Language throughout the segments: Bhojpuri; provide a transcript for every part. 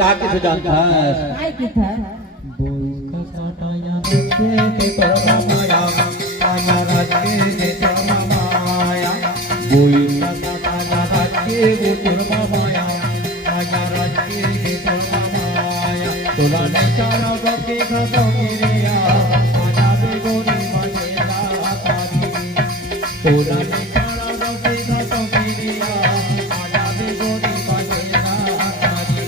का কিছু জানতাস काय किथा বইটা কাটায়া দেখে কে করবা মায়া আয়া রাতে কে করবা মায়া বইটা কাটায়া দেখে কে করবা মায়া আয়া রাতে কে করবা মায়া তোরা নেচারা গকে গকে রিয়া আয়া বেগনি মাঝেরা পারি তোরা নেচারা গকে গকে রিয়া আয়া বেগনি মাঝেরা পারি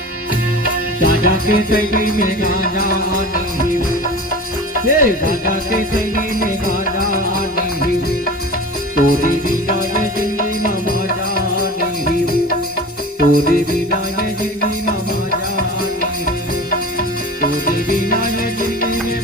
राजा के सैनी में गाजा आनी हुई हे राजा के सैनी में गाजा आनी हुई तोरे बिना ये जिंदगी में मजा आनी हुई तोरे बिना ये जिंदगी में मजा आनी हुई तोरे बिना ये जिंदगी में